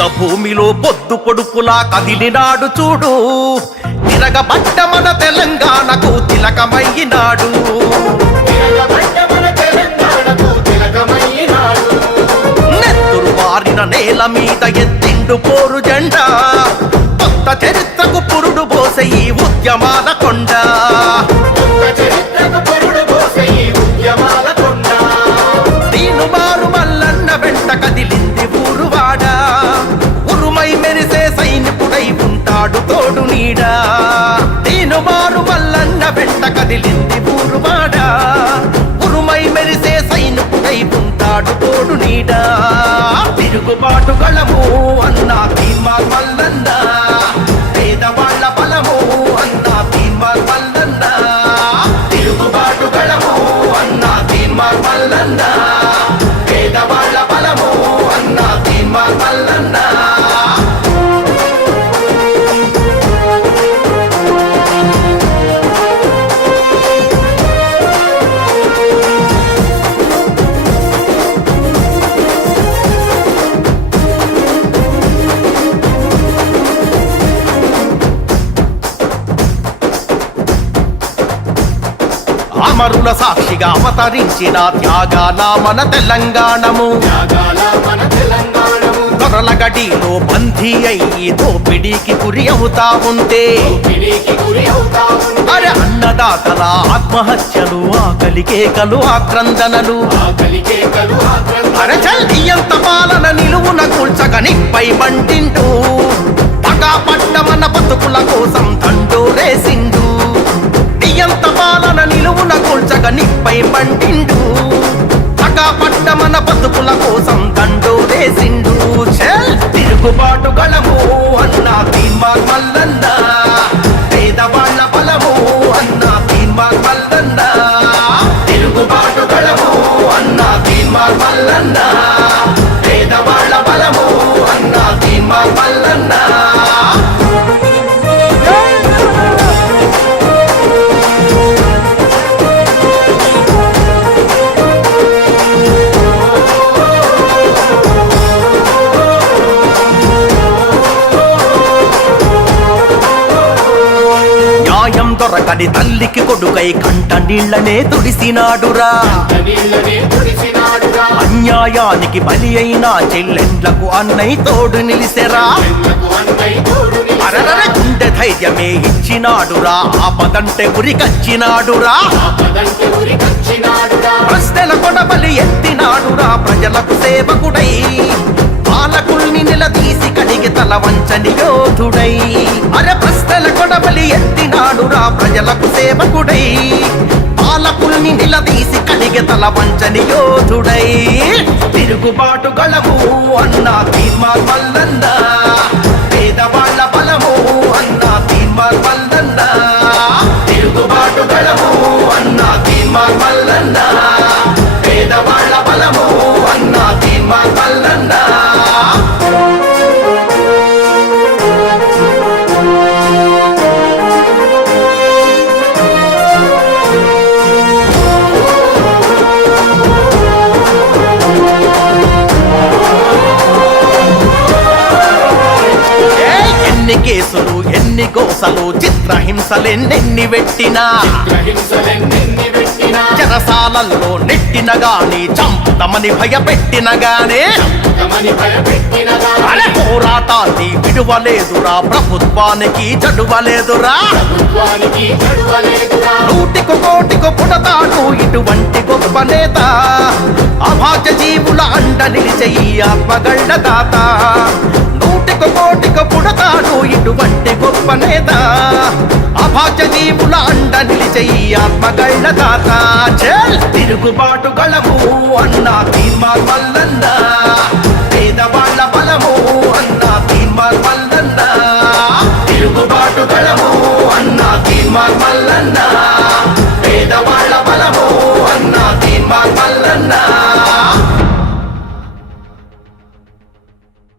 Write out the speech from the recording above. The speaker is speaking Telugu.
యుద్ధ భూమిలో పొద్దు పొడుపులా కదిలినాడు చూడు, తిరగబడ్డ మన తెలంగాణకు తిలకమయ్యినాడు. నెత్తురు వారిన నేల మీద ఎత్తిండు పోరు జెండా, కొత్త చరిత్రకు పురుడు పోసే ఈ ఉద్యమాల కొండ. దీను మారు మల్లన్న వెంట కదిలింది ఊరువాడ, ఉరుమై మెరిసే సైనికుడై ఉంటాడు తోడు నీడా. దీను మారు మల్లన్న వెంట కదిలింది ఊరువాడ, ఉరుమై మెరిసే సైనికుడై ఉంటాడు తోడు నీడా. తిరుగుబాటు గళము అన్నా తీన్మార్ మల్లన్న, పేదవాళ్ల బలము అన్నా తీన్మార్ మల్లన్న. తిరుగుబాటు గళము అన్నా తీన్మార్ మల్లన్న, పేదవాళ్ల బలము అన్నా తీన్మార్ మల్లన్న. అమరుల సాక్షిగా అవతరించిన త్యాగాల మన తెలంగాణము, దొరల గడిలో బందీ అయ్యి దోపిడీకి గురి అవుతా ఉంటే, అరే అన్నదాతల ఆత్మహత్యలు, ఆకలి కేకలు, ఆక్రందనలు, అరే చల్లియంత పాలన నిలువున కూల్చగనిపై మంటింటూ పగా పట్ట మన బతుకుల కోసం దండోరేసిండు. నియంత పాలన నిలువున కూల్చగనిపై మంటిండు, పగా పట్ట మన బతుకుల కోసం దండోరేసిండు. తిరుగుబాటు గళము అన్నా తీన్మార్ మల్లన్న, పేదవాళ్ల బలము అన్నా తీన్మార్ మల్లన్న. తిరుగుబాటు గళము అన్నా తీన్మార్ మల్లన్న, పేదవాళ్ల బలము అన్నా తీన్మార్ మల్లన్న. దొరకని తల్లికి కొడుకై కంట నీళ్లనే తుడిసినాడురా, అన్యాయానికి బలి అయిన చెల్లెండ్లకు అన్నై తోడు నిలిసెరా. అరరర గుండె ధైర్యమే ఇచ్చినాడురా, ఆపదంటే ఉరికచ్చినాడురా. ప్రశ్నల కొడబలి ఎత్తినాడురా, ప్రజలకు సేవకుడై పాలకుల్ని నిలదీసి కడిగి తల వంచని యోధుడై. అరే ప్రశ్నల కొడబలి ఎత్తినాడురా, ప్రజలకు సేవకుడై పాలకుల్ని నిలదీసి కడిగి తల వంచని యోధుడై. తిరుగుబాటు గళము అన్నా తీన్మార్ మల్లన్న, పేదవాళ్ల బలము అన్నా తీన్మార్ మల్లన్న. తిరుగుబాటు గళము అన్నా తీన్మార్ మల్లన్న, పేదవాళ్ల బలము అన్నా తీన్మార్ మల్లన్న. ఎన్ని కేసులు, ఎన్ని గోసలు, చిత్రహింసలెన్నెన్ని పెట్టినా, చెరసాలల్లో నెట్టిన గాని, చంపుతమని భయపెట్టిన గానే, అరే పోరాటాన్ని విడువలేదురా, ప్రభుత్వానికి చడువలేదురా. నూటికి కోటికి పుడతాడు ఇటువంటి గొప్ప నేత, అభాగ్య జీవుల అండ నిలిచే ఈ ఆత్మగళ్ళ దాత. నూటికి కోటికి పుడతాడు ఇటువంటి గొప్ప నేత, అభాగ్య జీవుల అండ నిలిచే ఈ ఆత్మగళ్ళ దాత. తిరుగుబాటు గళము అన్నా తీన్మార్ మల్లన్న, పేదవాళ్ల బలము అన్నా తీన్మార్ మల్లన్న. తిరుగుబాటు గళము అన్నా తీన్మార్ మల్లన్న, పేదవాళ్ల